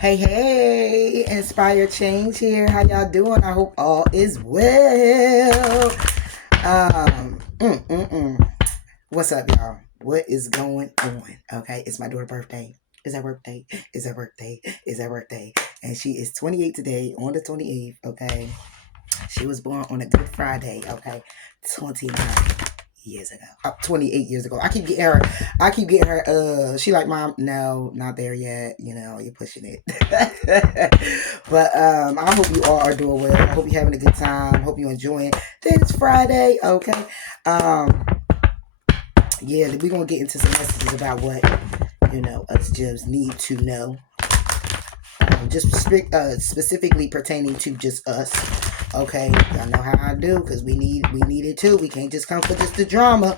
Hey, hey, Inspire Change here. How y'all doing? I hope all is well. What's up, y'all? What is going on? Okay, it's my daughter's birthday. Is that birthday? Is that birthday? Is that birthday? And she is 28 today on the 28th. Okay, she was born on a Good Friday. Okay, 29 years ago. 28 years ago. I keep getting her. She like, Mom, no, not there yet. You're pushing it. But I hope you all are doing well. I hope you're having a good time. Hope you're enjoying this Friday. Okay. Um, yeah, we're gonna get into some messages about what us gems need to know. Specifically pertaining to just us. Okay, y'all know how I do because we need it too. We can't just come for just the drama.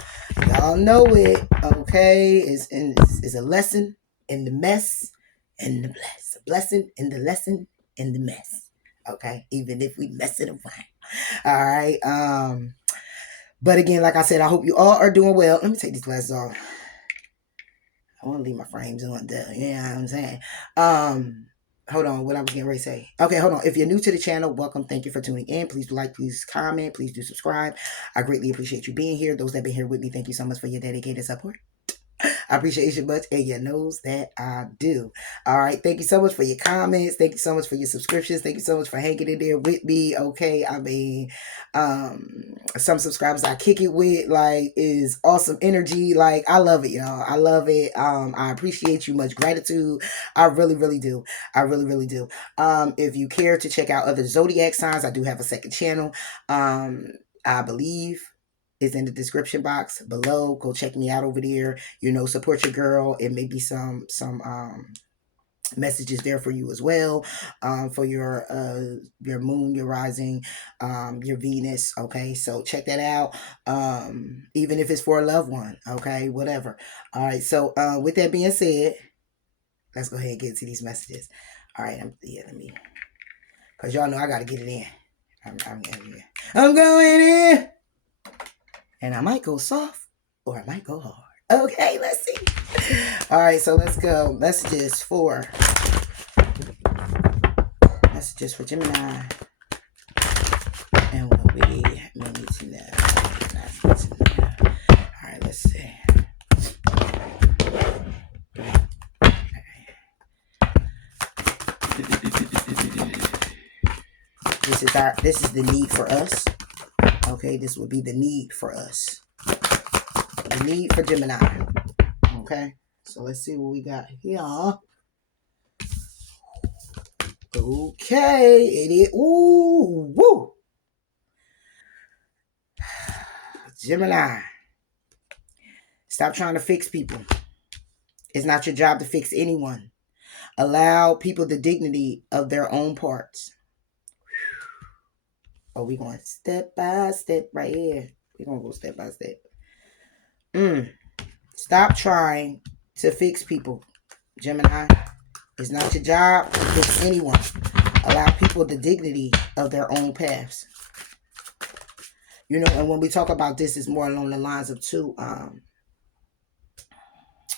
Y'all know it. Okay, it's a lesson in the mess and the bless. A blessing in the lesson in the mess. Okay, even if we mess it around. All right. But again, like I said, I hope you all are doing well. Let me take these glasses off. I want to leave my frames on there. You know what I'm saying? Hold on, what I was getting ready to say. Okay, hold on. If you're new to the channel, welcome. Thank you for tuning in. Please do like, please comment, please do subscribe. I greatly appreciate you being here. Those that have been here with me, thank you so much for your dedicated support. I appreciate you much, and you knows that I do. All right, thank you so much for your comments. Thank you so much for your subscriptions. Thank you so much for hanging in there with me. Okay, I mean, some subscribers I kick it with like is awesome energy. Like I love it, y'all. I love it. I appreciate you. Much gratitude. I really, really do. I really, really do. If you care to check out other zodiac signs, I do have a second channel. I believe is in the description box below. Go check me out over there. Support your girl. It may be some messages there for you as well, for your moon, your rising, your Venus. Okay, so check that out. Even if it's for a loved one. Okay, whatever. All right. So with that being said, let's go ahead and get into these messages. All right. Let me, cause y'all know I gotta get it in. I'm going in. And I might go soft or I might go hard. Okay, let's see. All right, so let's go. Messages for Gemini. And what we need to know. All right, let's see. This is the need for us. Okay, this would be the need for us. The need for Gemini. Okay, so let's see what we got here. Okay, it is. Ooh, woo. Gemini. Stop trying to fix people. It's not your job to fix anyone. Allow people the dignity of their own parts. Oh, we going step by step right here. We're going to go step by step. Stop trying to fix people, Gemini. It's not your job to fix anyone. Allow people the dignity of their own paths. And when we talk about this, it's more along the lines of two.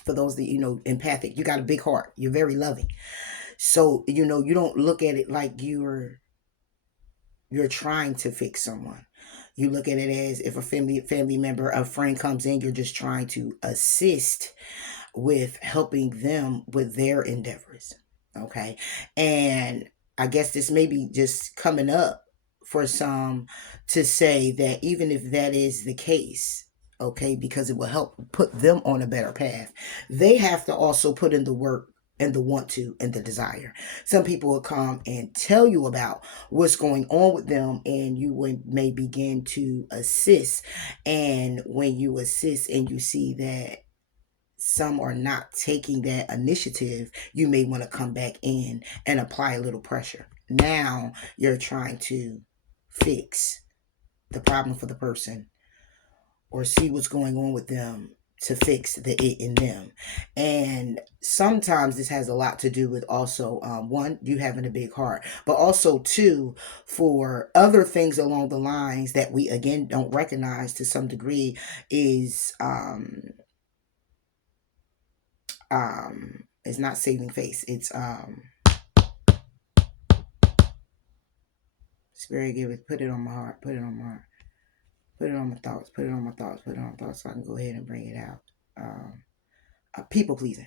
For those that, empathic, you got a big heart. You're very loving. So, you don't look at it like you're trying to fix someone. You look at it as if a family member, a friend comes in, you're just trying to assist with helping them with their endeavors. Okay. And I guess this may be just coming up for some to say that even if that is the case, okay, because it will help put them on a better path, they have to also put in the work and the want to and the desire. Some people will come and tell you about what's going on with them, and you may begin to assist. And when you assist and you see that some are not taking that initiative, you may want to come back in and apply a little pressure. Now you're trying to fix the problem for the person or see what's going on with them to fix the it in them. And sometimes this has a lot to do with also, one, you having a big heart, but also two, for other things along the lines that we again don't recognize to some degree is it's not saving face. It's Spirit, give it. Put it on my heart. Put it on my heart. Put it on my thoughts. Put it on my thoughts. Put it on my thoughts. So I can go ahead and bring it out. People pleasing.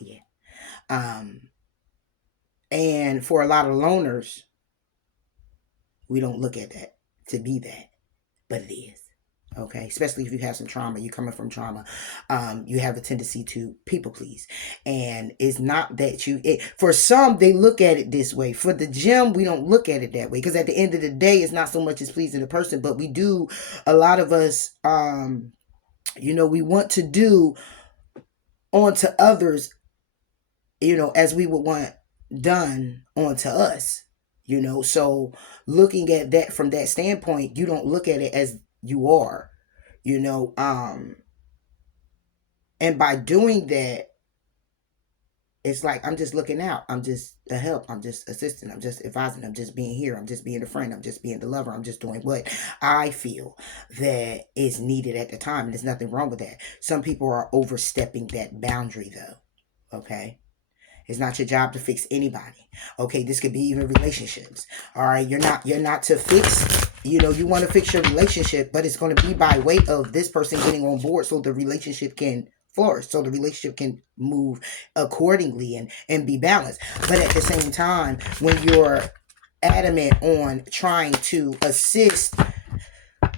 Yeah. And for a lot of loners, we don't look at that to be that, but it is. Okay, especially if you have some trauma, you're coming from trauma, you have a tendency to people please. And it's not that for some, they look at it this way. For the gym, we don't look at it that way, because at the end of the day, it's not so much as pleasing the person, but we do, a lot of us, we want to do onto others, as we would want done onto us, so looking at that from that standpoint, you don't look at it as you are, and by doing that, it's like, I'm just looking out, I'm just a help, I'm just assisting, I'm just advising, I'm just being here, I'm just being the friend, I'm just being the lover, I'm just doing what I feel that is needed at the time, and there's nothing wrong with that. Some people are overstepping that boundary though. Okay, it's not your job to fix anybody. Okay, this could be even relationships. All right, you're not to fix. You want to fix your relationship, but it's going to be by way of this person getting on board, so the relationship can flourish, so the relationship can move accordingly and be balanced. But at the same time, when you're adamant on trying to assist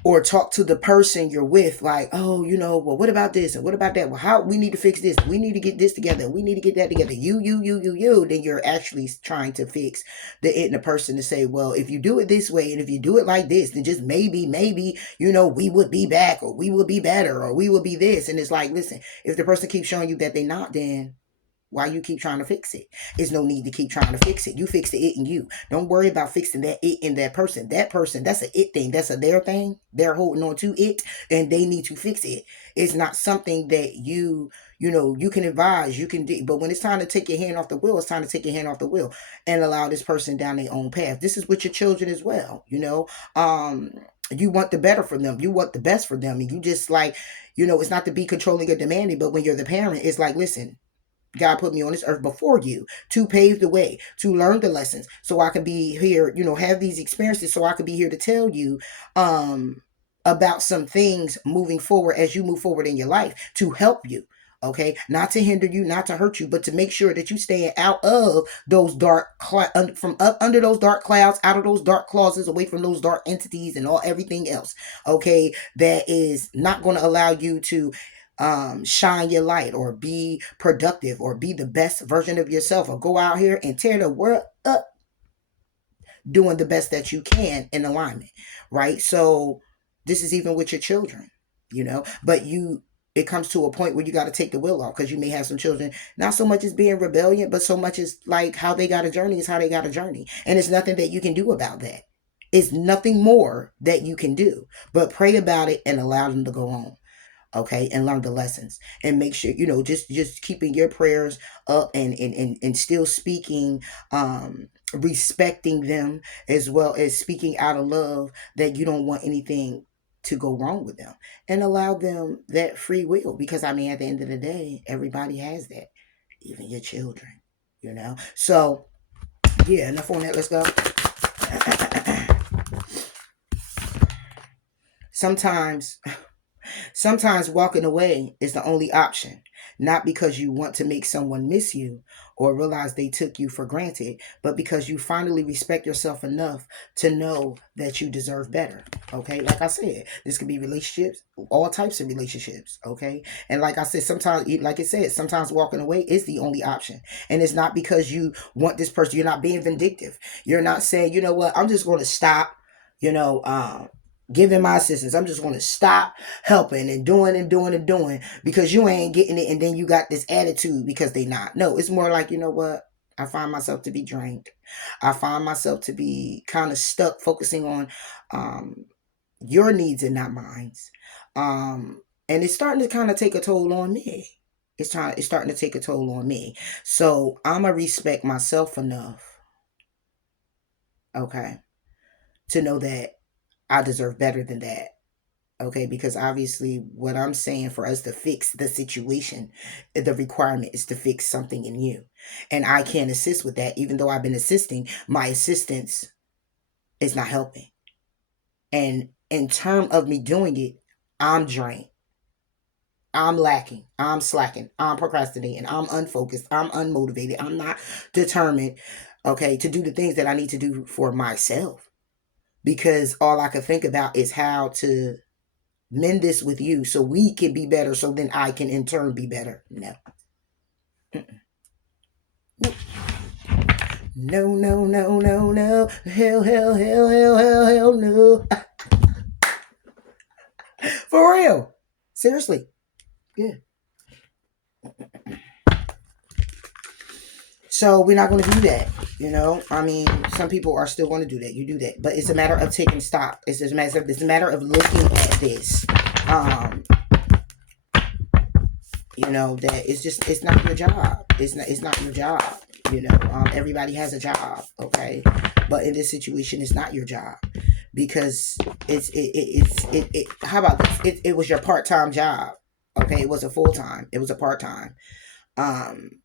or talk to the person you're with, like, oh, well, what about this and what about that? Well, how we need to fix this, we need to get this together, we need to get that together, then you're actually trying to fix the person to say, well, if you do it this way and if you do it like this, then just maybe we would be back, or we would be better, or we would be this. And it's like, listen, if the person keeps showing you that they're not, then why you keep trying to fix it? There's no need to keep trying to fix it. You fix the it in you. Don't worry about fixing that it in that person. That person, that's a it thing. That's a their thing. They're holding on to it, and they need to fix it. It's not something that you can advise, you can do. But when it's time to take your hand off the wheel, it's time to take your hand off the wheel and allow this person down their own path. This is with your children as well. You want the better for them. You want the best for them. And you just like, it's not to be controlling or demanding, but when you're the parent, it's like, listen, God put me on this earth before you to pave the way, to learn the lessons, so I can be here, have these experiences, so I can be here to tell you about some things moving forward as you move forward in your life, to help you. Okay, not to hinder you, not to hurt you, but to make sure that you stay out of those from up under those dark clouds, out of those dark closets, away from those dark entities and everything else. Okay, that is not going to allow you to shine your light, or be productive, or be the best version of yourself, or go out here and tear the world up doing the best that you can in alignment, right? So this is even with your children, but it comes to a point where you got to take the will off, because you may have some children, not so much as being rebellion, but so much as like how they got a journey is how they got a journey, and it's nothing that you can do about that. It's nothing more that you can do but pray about it and allow them to go on. Okay, and learn the lessons, and make sure just keeping your prayers up, and still speaking, respecting them, as well as speaking out of love, that you don't want anything to go wrong with them, and allow them that free will, because I mean, at the end of the day, everybody has that, even your children, so yeah, enough on that, let's go. sometimes Sometimes walking away is the only option, not because you want to make someone miss you or realize they took you for granted, but because you finally respect yourself enough to know that you deserve better. Okay, like I said, this could be relationships, all types of relationships. Okay, and like I said, sometimes, like it said, sometimes walking away is the only option, and it's not because you want this person. You're not being vindictive. You're not saying, you know what, I'm just going to stop. You know, giving my assistance. I'm just going to stop helping and doing because you ain't getting it. And then you got this attitude because they not. No, it's more like, you know what? I find myself to be drained. I find myself to be kind of stuck focusing on your needs and not mine's. And it's starting to kind of take a toll on me. It's starting to take a toll on me. So I'm going to respect myself enough, okay, to know that I deserve better than that. Okay, because obviously what I'm saying, for us to fix the situation, the requirement is to fix something in you. And I can't assist with that, even though I've been assisting. My assistance It's not helping. And in term of me doing it, I'm drained. I'm lacking. I'm slacking. I'm procrastinating. I'm unfocused. I'm unmotivated. I'm not determined, okay, to do the things that I need to do for myself. Because all I can think about is how to mend this with you so we can be better, so then I can in turn be better. No. No, no, no, no, no. Hell, hell, hell, hell, hell, hell, no. For real. Seriously. Yeah. So we're not going to do that. You know, I mean, some people are still going to do that. You do that, but it's a matter of taking stock. It's a matter of looking at this. Um, you know that it's not your job. It's not your job. You know, everybody has a job, okay, but in this situation, it's not your job because how about this? It was your part-time job, okay. It was a full-time. It was a part-time. Um,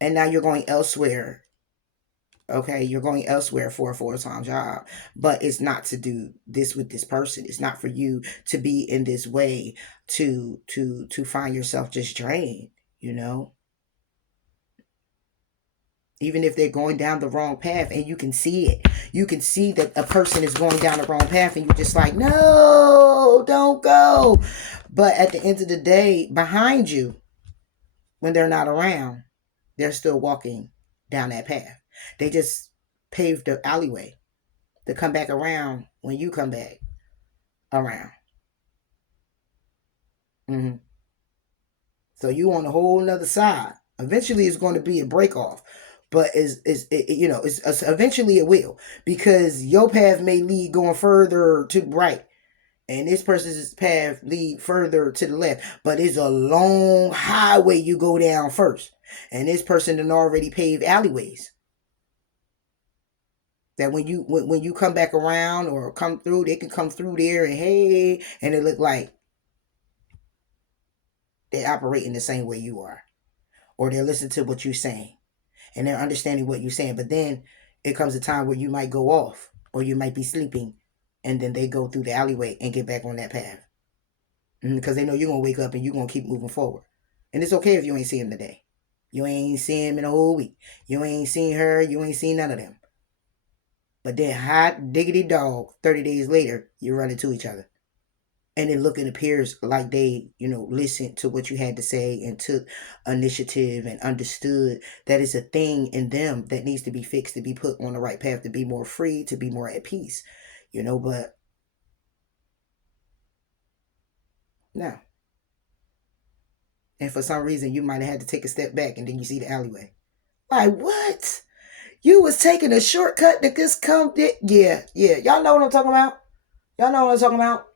and now you're going elsewhere. Okay, you're going elsewhere for a full-time job, but it's not to do this with this person. It's not for you to be in this way to find yourself just drained, you know? Even if they're going down the wrong path and you can see it. You can see that a person is going down the wrong path and you're just like, "No, don't go." But at the end of the day, behind you, when they're not around, they're still walking down that path. They just paved the alleyway to come back around when you come back around. Hmm. So you on a whole nother side. Eventually, it's going to be a break off, but it's eventually it will because your path may lead going further to right, and this person's path lead further to the left. But it's a long highway you go down first, and this person done already paved alleyways. That when you come back around or come through, they can come through there and hey, and it look like they operate in the same way you are, or they're listening to what you're saying, and they're understanding what you're saying. But then it comes a time where you might go off, or you might be sleeping, and then they go through the alleyway and get back on that path because they know you're gonna wake up and you're gonna keep moving forward. And it's okay if you ain't see him today. You ain't seen him in a whole week. You ain't seen her. You ain't seen none of them. But then, hot diggity dog, 30 days later, you run into each other. And it look and appears like they listened to what you had to say and took initiative and understood that it's a thing in them that needs to be fixed, to be put on the right path, to be more free, to be more at peace. But no. And for some reason you might have had to take a step back and then you see the alleyway. Like, what? You was taking a shortcut to just come. Yeah. Y'all know what I'm talking about. Y'all know what I'm talking about.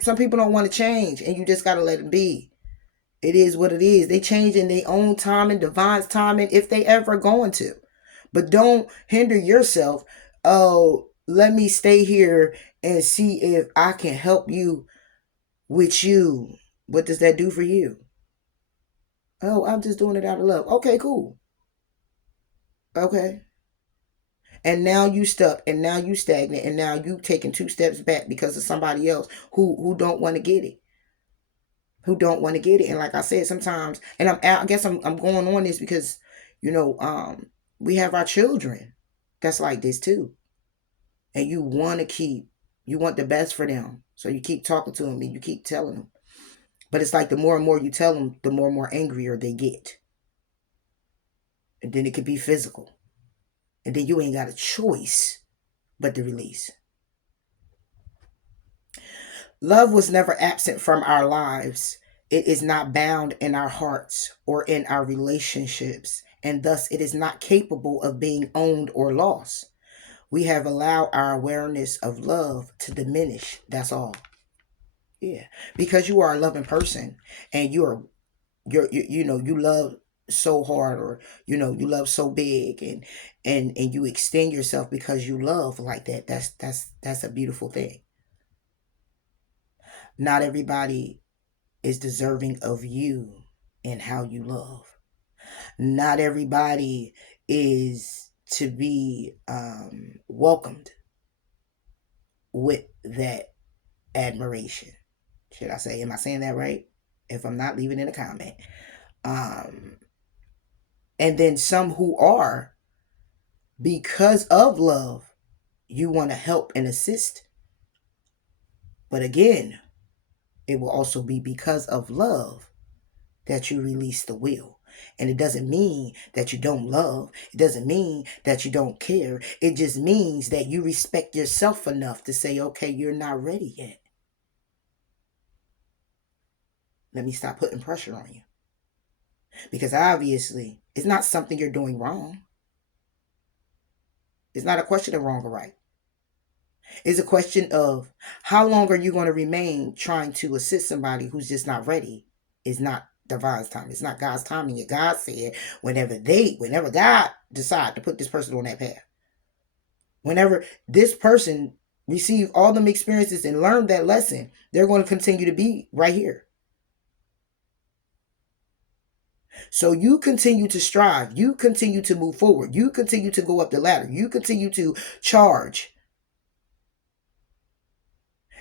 Some people don't want to change, and you just gotta let it be. It is what it is. They change in their own time and divine's timing if they ever going to. But don't hinder yourself. Oh, let me stay here and see if I can help you with you. What does that do for you? Oh, I'm just doing it out of love. Okay, cool. Okay. And now you stuck, and now you stagnant, and now you taking two steps back because of somebody else who don't want to get it. Who don't want to get it. And like I said, sometimes, and I guess I'm going on this because, we have our children that's like this too. And you want the best for them. So you keep talking to them and you keep telling them. But it's like the more and more you tell them, the more and more angrier they get. And then it could be physical. And then you ain't got a choice but to release. Love was never absent from our lives. It is not bound in our hearts or in our relationships, and thus it is not capable of being owned or lost. We have allowed our awareness of love to diminish. That's all. Yeah, because you are a loving person, and you love so hard, or you love so big, and you extend yourself because you love like that. That's a beautiful thing. Not everybody is deserving of you and how you love. Not everybody is to be welcomed. with that admiration. Should I say, am I saying that right? If I'm not, leave it in a comment. Um, and then some who are, because of love, you want to help and assist. But again, it will also be because of love that you release the will. And it doesn't mean that you don't love. It doesn't mean that you don't care. It just means that you respect yourself enough to say, okay, you're not ready yet. Let me stop putting pressure on you. Because obviously, it's not something you're doing wrong. It's not a question of wrong or right. It's a question of how long are you going to remain trying to assist somebody who's just not ready. It's not divine's time. It's not God's timing. And God said whenever God decide to put this person on that path, whenever this person receive all them experiences and learn that lesson, they're going to continue to be right here. So you continue to strive. You continue to move forward. You continue to go up the ladder. You continue to charge.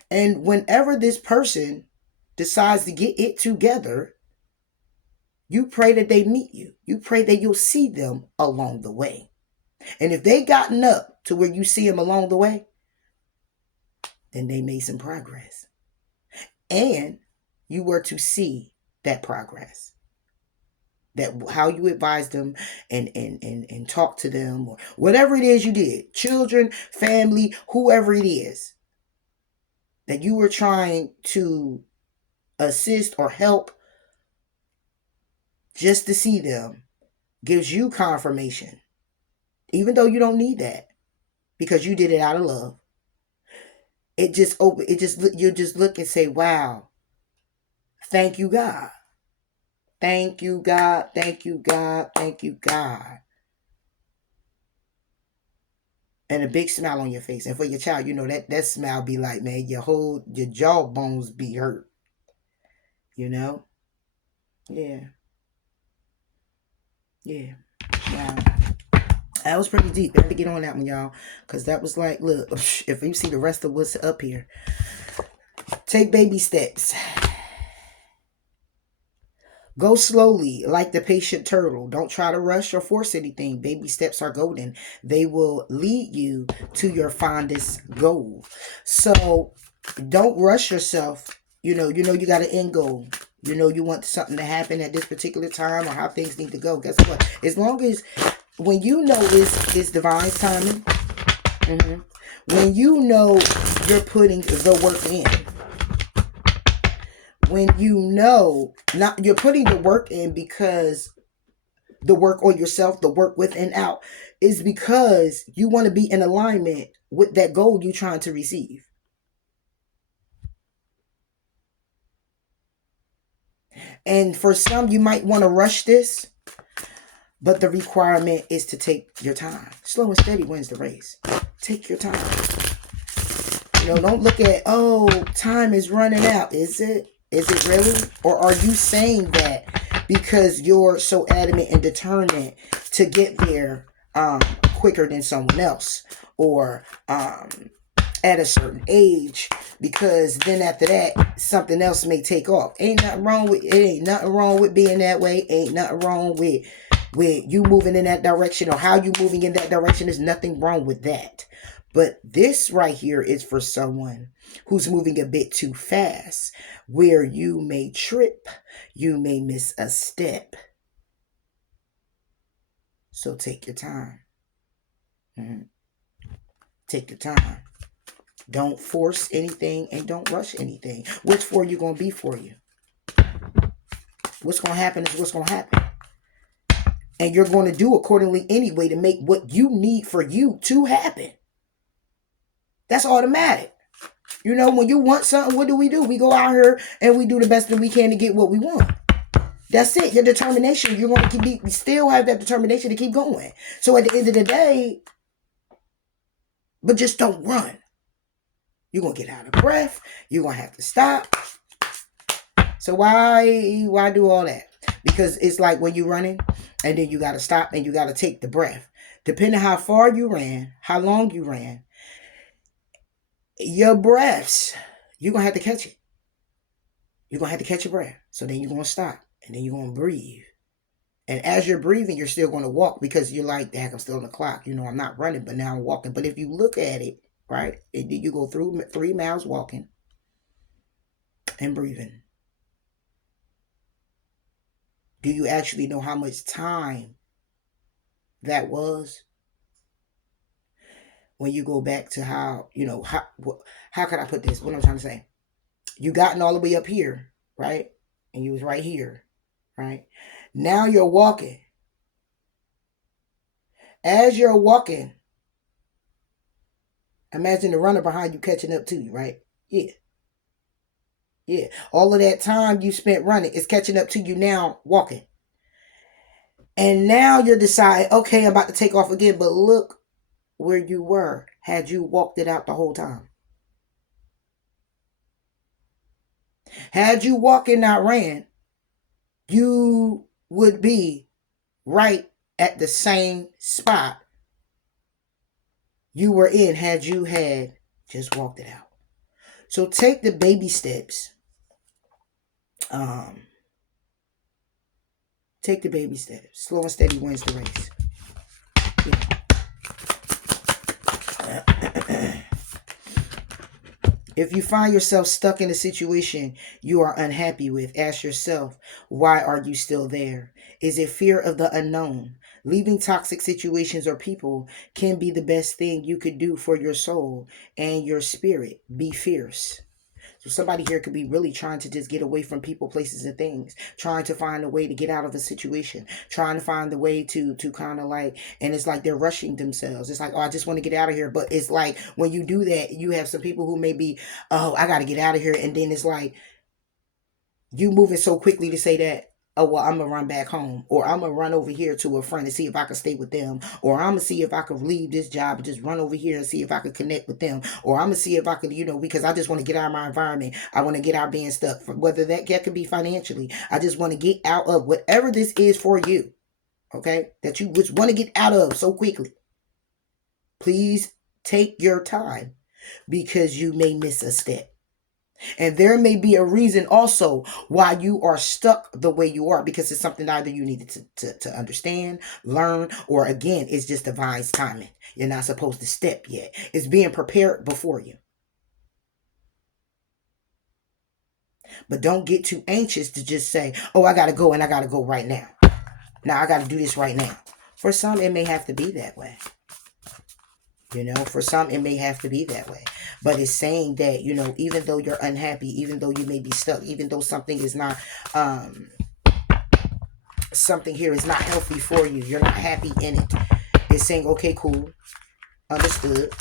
And whenever this person decides to get it together, you pray that they meet you. You pray that you'll see them along the way. And if they gotten up to where you see them along the way, then they made some progress. And you were to see that progress. That how you advise them and talk to them, or whatever it is you did, children, family, whoever it is, that you were trying to assist or help, just to see them gives you confirmation, even though you don't need that, because you did it out of love. You just look and say, wow, thank you, God. Thank you, God. Thank you, God. Thank you, God. And a big smile on your face. And for your child, you know, that smile be like, man, your jaw bones be hurt. You know? Yeah. Yeah. Wow. That was pretty deep. I had to get on that one, y'all. Because that was like, look, if you see the rest of what's up here, take baby steps. Go slowly, like the patient turtle. Don't try to rush or force anything. Baby steps are golden. They will lead you to your fondest goal. So don't rush yourself. You know you got an end goal. You know you want something to happen at this particular time, or how things need to go. Guess what? As long as when you know it's divine timing, when you know you're putting the work in, when you know you're putting the work in, because the work on yourself, the work within out, is because you want to be in alignment with that goal you're trying to receive. And for some, you might want to rush this, but the requirement is to take your time. Slow and steady wins the race. Take your time. Don't look at, oh, time is running out. Is it? Is it really? Or are you saying that because you're so adamant and determined to get there quicker than someone else, or at a certain age, because then after that something else may take off? Ain't nothing wrong with being that way. Ain't nothing wrong with you moving in that direction, or how you moving in that direction. There's nothing wrong with that. But this right here is for someone who's moving a bit too fast, where you may trip, you may miss a step. So take your time. Take your time. Don't force anything and don't rush anything. What's for you going to be for you. What's going to happen is what's going to happen. And you're going to do accordingly anyway to make what you need for you to happen. That's automatic. When you want something, what do? We go out here and we do the best that we can to get what we want. That's it. Your determination. You're going to still have that determination to keep going. So at the end of the day, but just don't run. You're going to get out of breath. You're going to have to stop. So why do all that? Because it's like when you're running and then you got to stop and you got to take the breath. Depending how far you ran, how long you ran, your breaths, you're gonna have to catch it. You're gonna have to catch your breath. So then you're gonna stop and then you're gonna breathe. And as you're breathing, you're still gonna walk because you're like, heck, I'm still on the clock. I'm not running, but now I'm walking. But if you look at it, right, you go through 3 miles walking and breathing. Do you actually know how much time that was? When you go back to how can I put this? What I'm trying to say, you gotten all the way up here, right? And you was right here, right? Now you're walking. As you're walking, imagine the runner behind you catching up to you, right? Yeah. Yeah. All of that time you spent running is catching up to you now walking. And now you're deciding, okay, I'm about to take off again, but look where you were had you walked it out the whole time. Had you walked and not ran, you would be right at the same spot you were in had you had just walked it out. So take the baby steps. Take the baby steps. Slow and steady wins the race. Yeah. If you find yourself stuck in a situation you are unhappy with, ask yourself, why are you still there? Is it fear of the unknown? Leaving toxic situations or people can be the best thing you could do for your soul and your spirit. Be fierce. So somebody here could be really trying to just get away from people, places, and things, trying to find a way to get out of a situation, trying to find the way to kind of like, and it's like they're rushing themselves. It's like, oh, I just want to get out of here. But it's like when you do that, you have some people who may be, oh, I got to get out of here. And then it's like you moving so quickly to say that, oh, well, I'm going to run back home, or I'm going to run over here to a friend and see if I can stay with them, or I'm going to see if I could leave this job and just run over here and see if I could connect with them, or I'm going to see if I could, because I just want to get out of my environment. I want to get out being stuck, whether that could be financially. I just want to get out of whatever this is for you, okay, that you just want to get out of so quickly. Please take your time because you may miss a step. And there may be a reason also why you are stuck the way you are, because it's something either you needed to understand, learn, or again, it's just divine timing. You're not supposed to step yet. It's being prepared before you. But don't get too anxious to just say, oh, I got to go and I got to go right now. Now I got to do this right now. For some, it may have to be that way. For some, it may have to be that way. But it's saying that, even though you're unhappy, even though you may be stuck, even though something is not, something here is not healthy for you, you're not happy in it. It's saying, okay, cool, understood.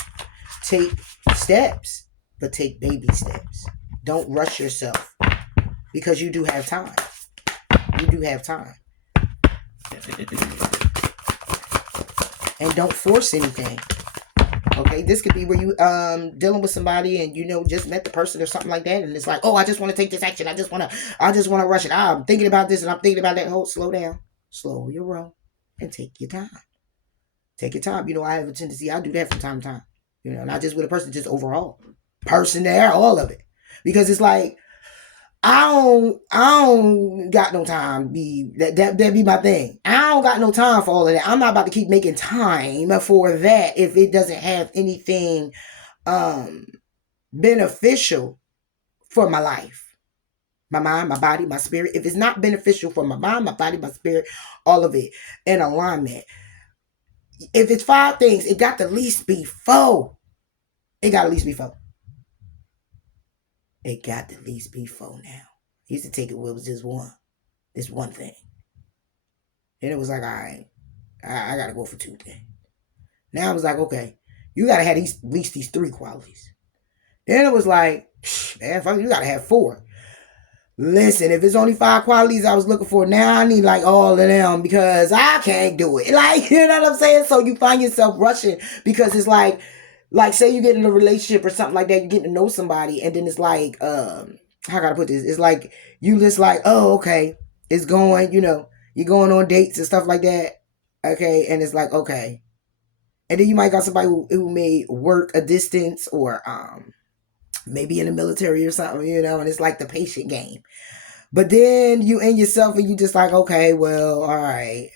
Take steps, but take baby steps. Don't rush yourself because you do have time. You do have time. And don't force anything. Okay, this could be where you dealing with somebody and just met the person or something like that, and it's like, oh, I just want to take this action. I just want to rush it. I'm thinking about this and I'm thinking about that. Slow down, slow your roll, and take your time. Take your time. I have a tendency. I do that from time to time. Not just with a person, just overall, person there, all of it, because it's like I don't got no time. That be my thing. I don't got no time for all of that. I'm not about to keep making time for that if it doesn't have anything beneficial for my life, my mind, my body, my spirit. If it's not beneficial for my mind, my body, my spirit, all of it in alignment. If it's 5 things, it got to at least be 4. It got to at least be 4. It got to at least be 4 now. I used to take it where it was just one. This one thing. Then it was like, all right, I got to go for 2 things. Now I was like, okay, you got to have at least these 3 qualities. Then it was like, man, fuck, you got to have 4. Listen, if it's only 5 qualities I was looking for, now I need like all of them because I can't do it. Like, you know what I'm saying? So you find yourself rushing because it's like say you get in a relationship or something like that, you get to know somebody, and then it's like, how can I put this? It's like you just like, oh, okay, it's going, you're going on dates and stuff like that. Okay, and it's like, okay. And then you might got somebody who may work a distance or maybe in the military or something, and it's like the patient game. But then you in yourself and you just like, okay, well, all right.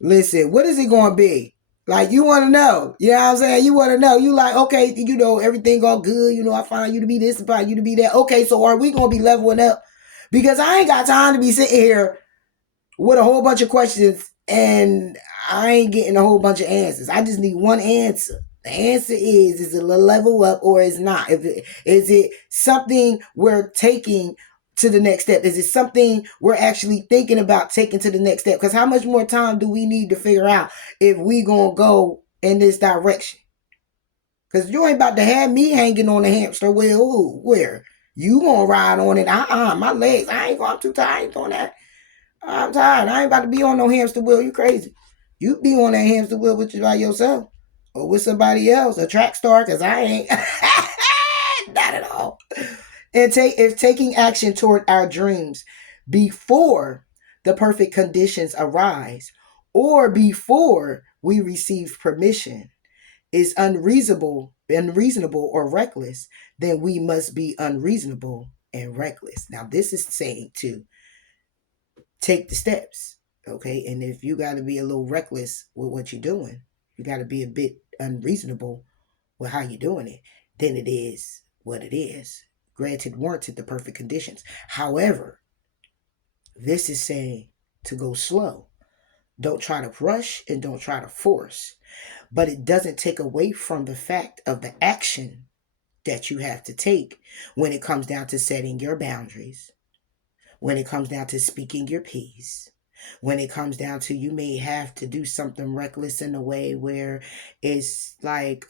Listen, what is it going to be? Like, you want to know. You know what I'm saying? You want to know. You like, okay, everything all good. I find you to be this, I find you to be that. Okay, so are we going to be leveling up? Because I ain't got time to be sitting here with a whole bunch of questions and I ain't getting a whole bunch of answers. I just need one answer. The answer is it a level up or is not? Is it something we're taking to the next step? Is it something we're actually thinking about taking to the next step? Because how much more time do we need to figure out if we gonna go in this direction? Because you ain't about to have me hanging on the hamster wheel. Ooh, where? You gonna ride on it? My legs. I'm too tired. I ain't doing that. I'm tired. I ain't about to be on no hamster wheel. You crazy. You be on that hamster wheel with you by yourself. Or with somebody else, a track star, because I ain't. Not at all. And if taking action toward our dreams before the perfect conditions arise or before we receive permission is unreasonable or reckless, then we must be unreasonable and reckless. Now, this is saying to take the steps, okay? And if you got to be a little reckless with what you're doing, you got to be a bit unreasonable with how you're doing it, then it is what it is. Granted, warranted the perfect conditions. However, this is saying to go slow. Don't try to rush and don't try to force. But it doesn't take away from the fact of the action that you have to take when it comes down to setting your boundaries, when it comes down to speaking your piece, when it comes down to you may have to do something reckless in a way where it's like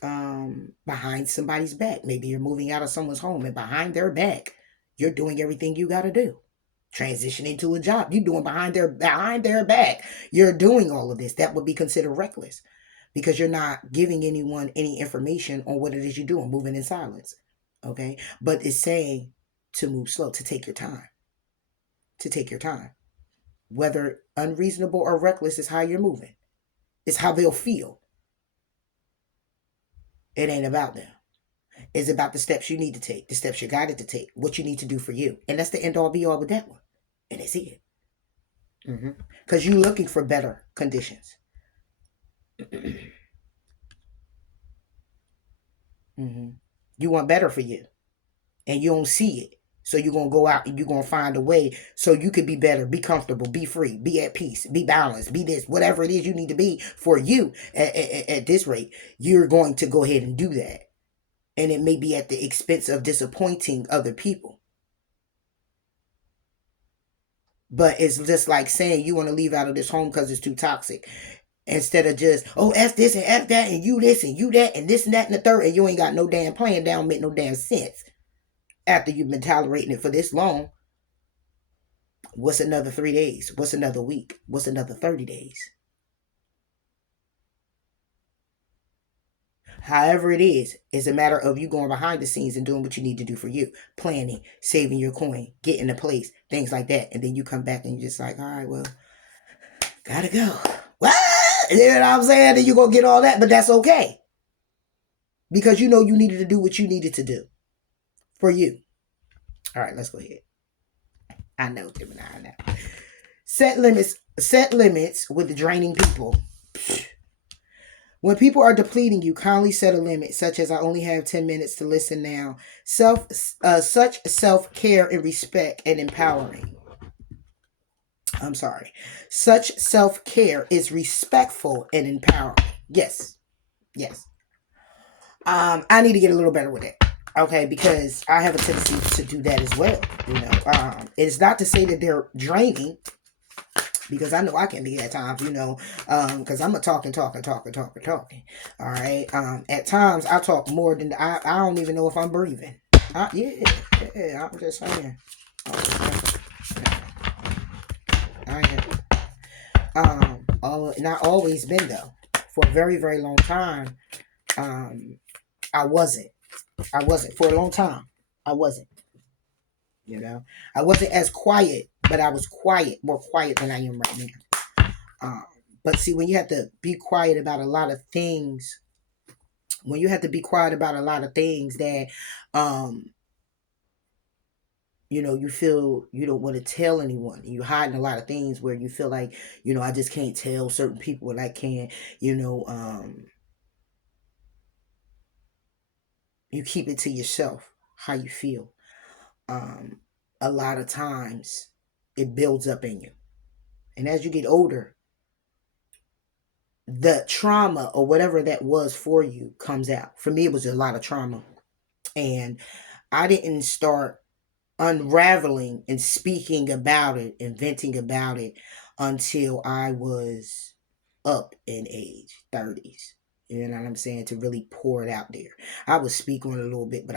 behind somebody's back. Maybe you're moving out of someone's home and behind their back, you're doing everything you got to do. Transitioning to a job, you're doing behind their back. You're doing all of this. That would be considered reckless because you're not giving anyone any information on what it is you're doing, moving in silence. Okay, but it's saying to move slow, to take your time. To take your time. Whether unreasonable or reckless is how you're moving. It's how they'll feel. It ain't about them. It's about the steps you need to take, the steps you're guided to take, what you need to do for you. And that's the end all be all with that one. And it's it. Because you're looking for better conditions. You want better for you. And you don't see it. So you're going to go out and you're going to find a way so you could be better, be comfortable, be free, be at peace, be balanced, be this, whatever it is you need to be for you at this rate. You're going to go ahead and do that. And it may be at the expense of disappointing other people. But it's just like saying you want to leave out of this home because it's too toxic. Instead of just, F this and F that and you this and you that and this and that and the third and you ain't got no damn plan down, make no damn sense. After you've been tolerating it for this long, what's another 3 days? What's another week? What's another 30 days? However it is, it's a matter of you going behind the scenes and doing what you need to do for you. Planning, saving your coin, getting a place, things like that. And then you come back and you're just like, all right, well, gotta go. What? You know what I'm saying? Then you're going to get all that, but that's okay. Because you know you needed to do what you needed to do for you. All right, let's go ahead. I know, Gemini, I know. Set limits with draining people. When people are depleting you, kindly set a limit, such as I only have 10 minutes to listen now. Such self-care and respect and empowering. I'm sorry. Such self-care is respectful and empowering. Yes. Yes. I need to get a little better with it. Okay, because I have a tendency to do that as well. It's not to say that they're draining, because I know I can be at times, because I'm a talking. All right. At times I talk more than I don't even know if I'm breathing. Yeah, I'm just saying. I am. Not always been though. For a very, very long time, I wasn't. For a long time. I wasn't. I wasn't as quiet, but I was more quiet than I am right now. But see, when you have to be quiet about a lot of things, that you feel you don't want to tell anyone. You're hiding a lot of things where you feel like, I just can't tell certain people and I can't, you know, you keep it to yourself how you feel. Um, a lot of times it builds up in you. And as you get older, the trauma or whatever that was for you comes out. For me, it was a lot of trauma. And I didn't start unraveling and speaking about it and venting about it until I was up in age, 30s. You know what I'm saying? To really pour it out there. I would speak on it a little bit, but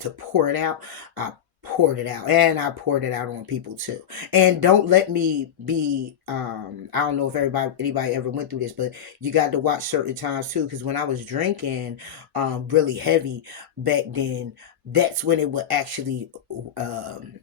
to pour it out, I poured it out. And I poured it out on people too. And don't let me be I don't know if anybody ever went through this, but you got to watch certain times too, because when I was drinking really heavy back then, that's when it would actually um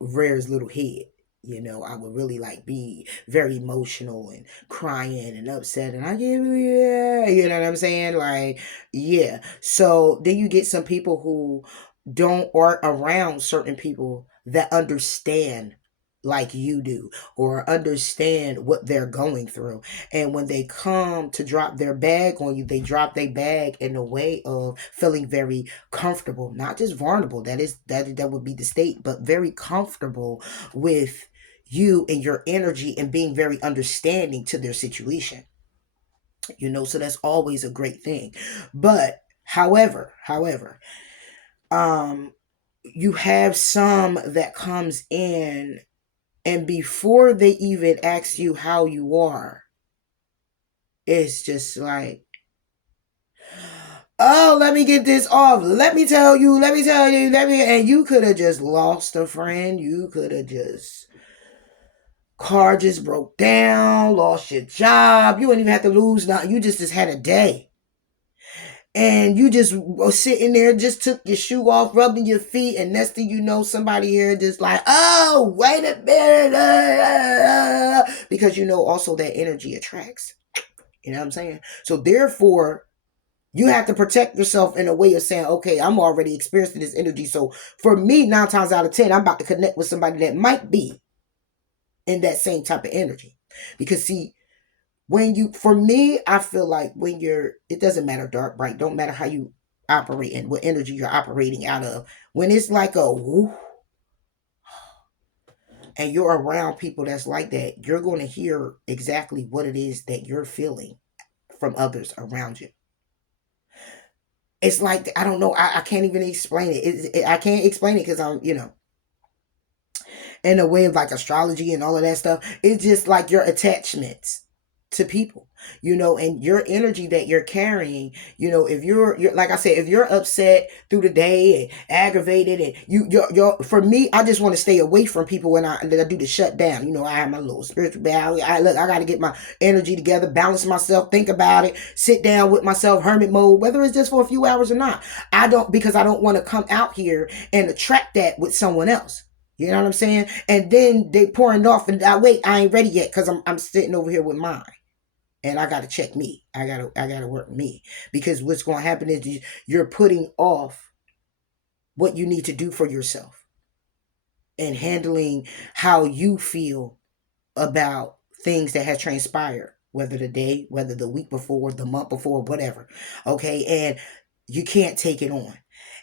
rear his little head. I would really like be very emotional and crying and upset, and I get really, yeah, you know what I'm saying? Like, yeah. So then you get some people who don't are around certain people that understand like you do or understand what they're going through. And when they come to drop their bag on you, they drop their bag in a way of feeling very comfortable, not just vulnerable. That would be the state, but very comfortable with you and your energy and being very understanding to their situation. So that's always a great thing. But however, um you have some that comes in, and before they even ask you how you are, it's just like, oh, let me get this off. And you could have just lost a friend. You could have just, car just broke down, lost your job. You wouldn't even have to lose nothing. You just had a day. And you just were sitting there, just took your shoe off, rubbing your feet, and next thing you know, somebody here just like, oh, wait a minute. Because also that energy attracts. You know what I'm saying? So therefore, you have to protect yourself in a way of saying, okay, I'm already experiencing this energy. So for me, 9 times out of 10, I'm about to connect with somebody that might be in that same type of energy. Because see, for me, I feel like it doesn't matter dark, bright, don't matter how you operate and what energy you're operating out of. When it's like a whoo, and you're around people that's like that, you're going to hear exactly what it is that you're feeling from others around you. It's like, I don't know, I can't even explain it. I can't explain it because I'm, in a way of like astrology and all of that stuff. It's just like your attachments to people, and your energy that you're carrying. If you're like I said, if you're upset through the day and aggravated, and you're for me, I just want to stay away from people when I do the shutdown. I have my little spiritual battle. I got to get my energy together, balance myself, think about it, sit down with myself, hermit mode, whether it's just for a few hours or not. Because I don't want to come out here and attract that with someone else. You know what I'm saying? And then they pouring off, and I ain't ready yet because I'm sitting over here with mine, and I got to check me. I gotta work me, because what's going to happen is you're putting off what you need to do for yourself and handling how you feel about things that have transpired, whether the day, whether the week before, the month before, whatever. Okay, and you can't take it on.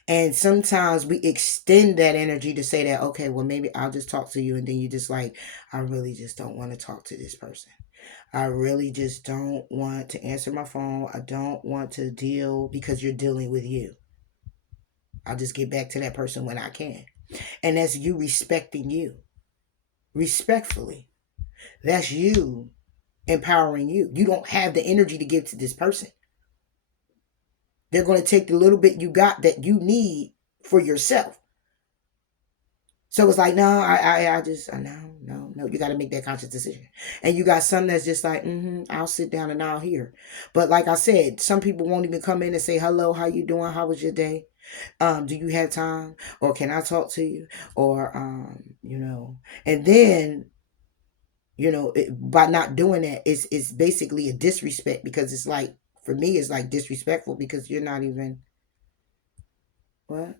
And sometimes we extend that energy to say that, okay, well, maybe I'll just talk to you. And then you just like, I really just don't want to talk to this person. I really just don't want to answer my phone. I don't want to deal, because you're dealing with you. I'll just get back to that person when I can. And that's you respecting you. Respectfully. That's you empowering you. You don't have the energy to give to this person. They're going to take the little bit you got that you need for yourself. So it's like, no, I just, no, you got to make that conscious decision. And you got some that's just like, I'll sit down and I'll hear. But like I said, some people won't even come in and say, hello, how you doing? How was your day? Do you have time? Or can I talk to you? Or, and then, by not doing that, it's basically a disrespect, because it's like, for me, it's like disrespectful, because you're not even, what?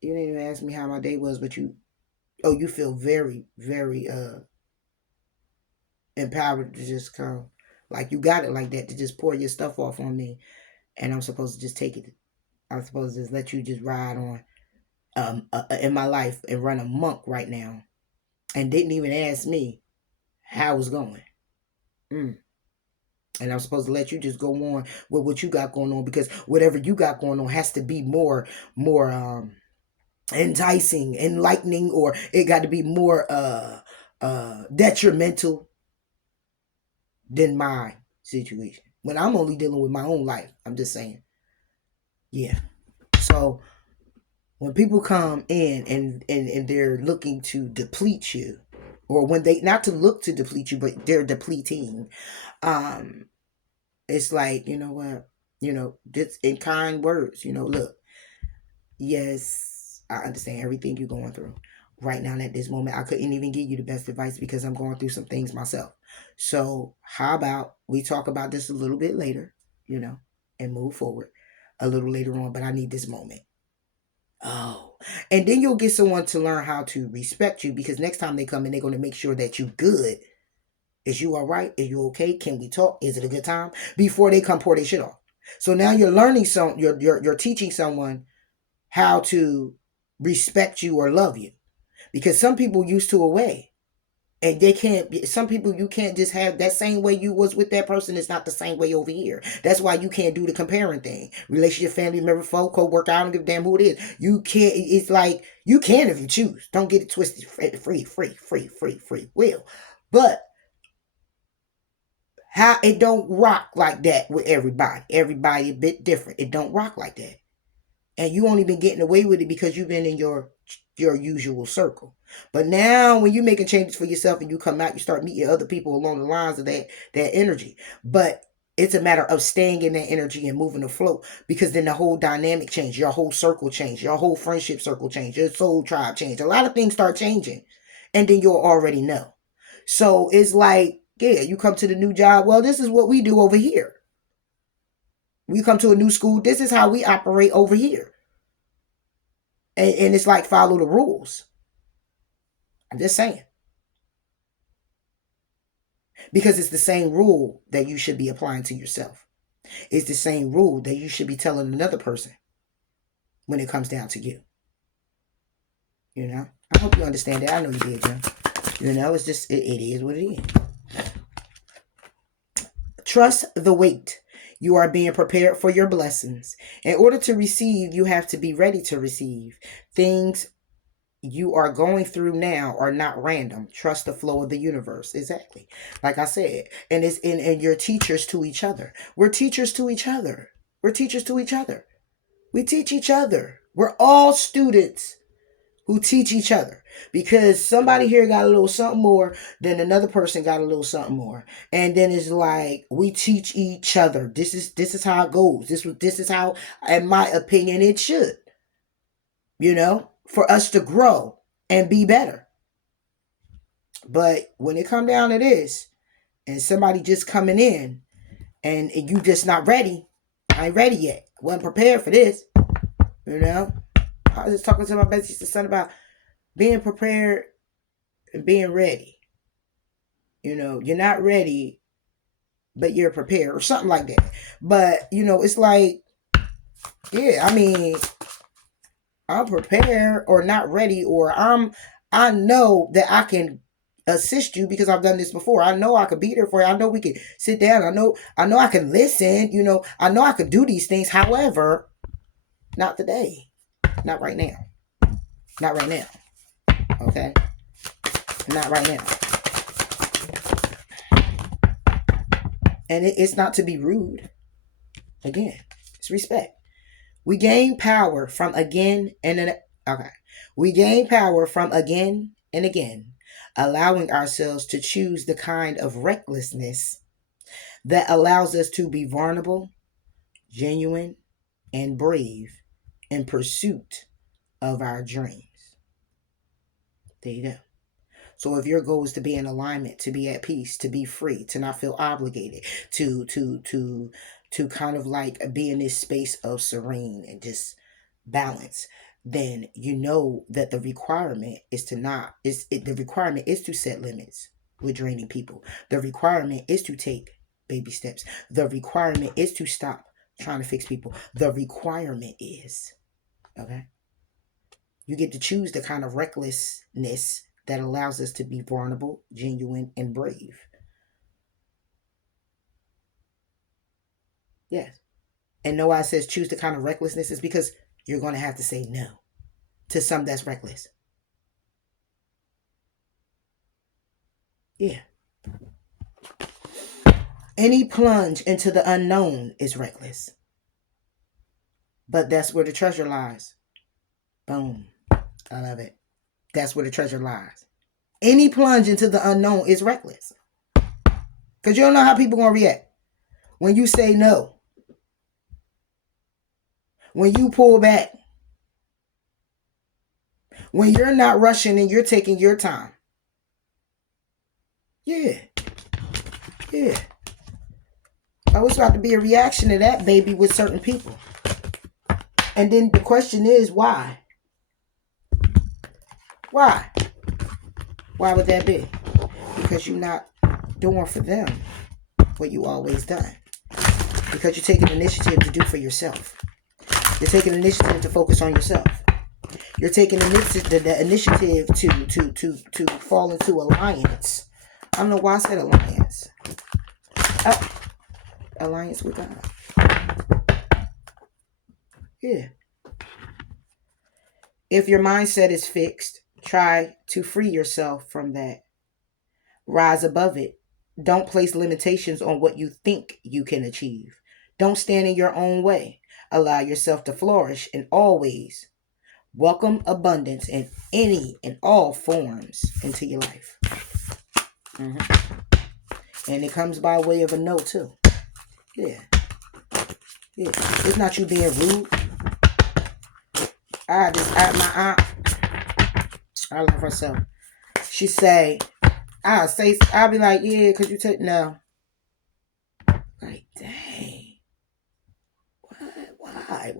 You didn't even ask me how my day was, but you feel very, very empowered to just come. Like you got it like that to just pour your stuff off on me, and I'm supposed to just take it. I'm supposed to just let you just ride on in my life and run amok right now, and didn't even ask me how it's going. Mm. And I'm supposed to let you just go on with what you got going on, because whatever you got going on has to be more enticing, enlightening, or it got to be more detrimental than my situation. When I'm only dealing with my own life, I'm just saying. Yeah. So when people come in and they're looking to deplete you, or when they not to look to deplete you, but they're depleting, um, it's like, you know what, just in kind words, look, yes, I understand everything you're going through right now. At this moment, I couldn't even give you the best advice because I'm going through some things myself. So how about we talk about this a little bit later, and move forward a little later on, but I need this moment. Oh, and then you'll get someone to learn how to respect you, because next time they come in, they're going to make sure that you good. Is you all right? Are you okay? Can we talk? Is it a good time? Before they come pour their shit off. So now you're learning you're teaching someone how to respect you or love you. Because some people used to a way. And they can't, some people, you can't just have that same way you was with that person. It's not the same way over here. That's why you can't do the comparing thing. Relationship, family member, folk, co-worker, I don't give a damn who it is. You can't, it's like, you can if you choose. Don't get it twisted. Free will. But how it don't rock like that with everybody. Everybody a bit different. It don't rock like that. And you only been getting away with it because you've been in your usual circle. But now when you're making changes for yourself and you come out, you start meeting other people along the lines of that energy. But it's a matter of staying in that energy and moving afloat, because then the whole dynamic change, your whole circle change, your whole friendship circle change, your soul tribe change. A lot of things start changing, and then you'll already know. So it's like, yeah, you come to the new job. Well, this is what we do over here. We come to a new school. This is how we operate over here. And it's like, follow the rules. I'm just saying. Because it's the same rule that you should be applying to yourself. It's the same rule that you should be telling another person when it comes down to you. I hope you understand that. I know you did, John. It's just, it is what it is. Trust the wait. You are being prepared for your blessings. In order to receive, you have to be ready to receive. Things you are going through now are not random. Trust the flow of the universe. Exactly. Like I said. And it's and you're teachers to each other. We're teachers to each other. We're teachers to each other. We teach each other. We're all students who teach each other, because somebody here got a little something more than another person got a little something more, and then it's like we teach each other. This is how it goes. This is how, in my opinion, it should. For us to grow and be better. But when it come down to this, and somebody just coming in, and you just not ready, I ain't ready yet. Wasn't prepared for this. I was just talking to my best sister about being prepared and being ready. You're not ready, but you're prepared, or something like that. But it's like, yeah, I mean, I'm prepared or not ready, or I know that I can assist you because I've done this before. I know I could be there for you. I know we can sit down. I know I can listen. I know I could do these things. However, not today. Not right now. Not right now. Okay? Not right now. And it's not to be rude. Again, it's respect. We gain power from again and then. Okay. We gain power from again and again, allowing ourselves to choose the kind of recklessness that allows us to be vulnerable, genuine, and brave in pursuit of our dreams. There you go. So if your goal is to be in alignment, to be at peace, to be free, to not feel obligated, to kind of like be in this space of serene and just balance, then you know that the requirement is to not is it, the requirement is to set limits with draining people. The requirement is to take baby steps. The requirement is to stop trying to fix people. The requirement is, okay? You get to choose the kind of recklessness that allows us to be vulnerable, genuine, and brave. Yes. And no, I says choose the kind of recklessness is because you're going to have to say no to some that's reckless. Yeah. Any plunge into the unknown is reckless. But that's where the treasure lies. Boom. I love it. That's where the treasure lies. Any plunge into the unknown is reckless. Because you don't know how people are going to react. When you say no. When you pull back. When you're not rushing and you're taking your time. Yeah. Yeah. Oh, it's about to be a reaction to that, baby, with certain people. And then the question is, why? Why? Why would that be? Because you're not doing for them what you always done. Because you're taking initiative to do for yourself. You're taking initiative to focus on yourself. You're taking the initiative to fall into alliance. I don't know why I said alliance. Alliance with God. Yeah. If your mindset is fixed, try to free yourself from that. Rise above it. Don't place limitations on what you think you can achieve. Don't stand in your own way. Allow yourself to flourish and always welcome abundance in any and all forms into your life. And it comes by way of a no too. Yeah. Yeah. It's not you being rude. My aunt, I love herself. She say, I'll be like, yeah, cause you take no. Like, dang. Why?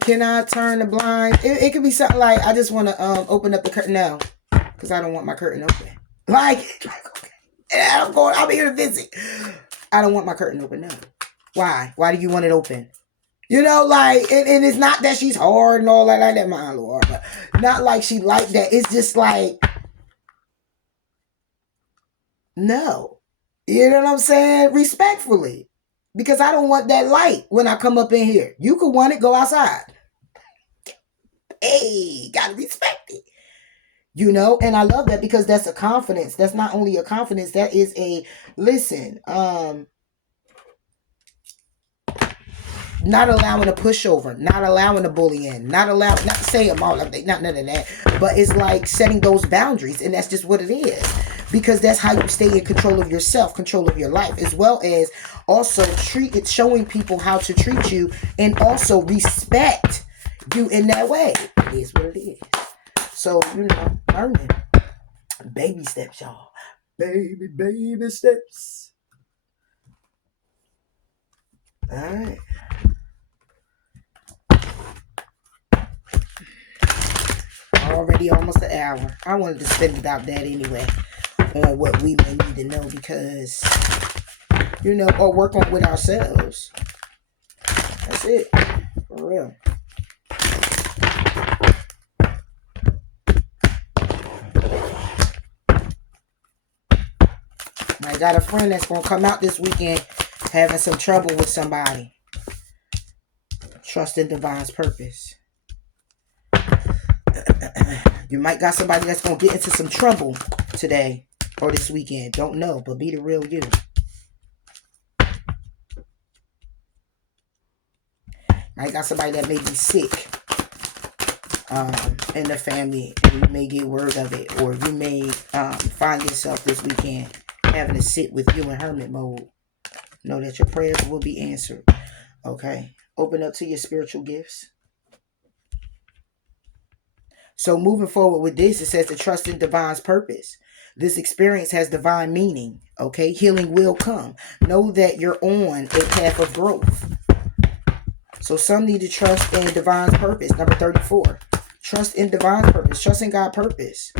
Can I turn the blind? It could be something like, I just want to open up the curtain now, cause I don't want my curtain open. Like okay. I'm here to visit. I don't want my curtain open now. Why? Why do you want it open? You know, like, and it's not that she's hard and all that like that, my Lord. But not like she like that. It's just like, no. You know what I'm saying? Respectfully. Because I don't want that light when I come up in here. You could want it, go outside. Hey, gotta respect it. You know, and I love that because that's a confidence. That's not only a confidence, that is a, listen, not allowing a pushover, not allowing a bullying, not saying them all, not none of that, but it's like setting those boundaries, and that's just what it is, because that's how you stay in control of yourself, control of your life, as well as also showing people how to treat you and also respect you in that way. It is what it is. So, you know, learning. Baby steps, y'all. Baby steps. All right. Already almost an hour. I wanted to spend about that anyway on what we may need to know because, you know, or work on with ourselves. That's it. For real. I got a friend that's going to come out this weekend having some trouble with somebody. Trust in divine's purpose. You might got somebody that's going to get into some trouble today or this weekend. Don't know, but be the real you. Might got somebody that may be sick in the family, and you may get word of it, or you may find yourself this weekend having to sit with you in hermit mode. Know that your prayers will be answered. Okay? Open up to your spiritual gifts. So moving forward with this, it says to trust in divine's purpose. This experience has divine meaning. Okay? Healing will come. Know that you're on a path of growth. So some need to trust in divine purpose. Number 34. Trust in divine purpose. Trust in God's purpose.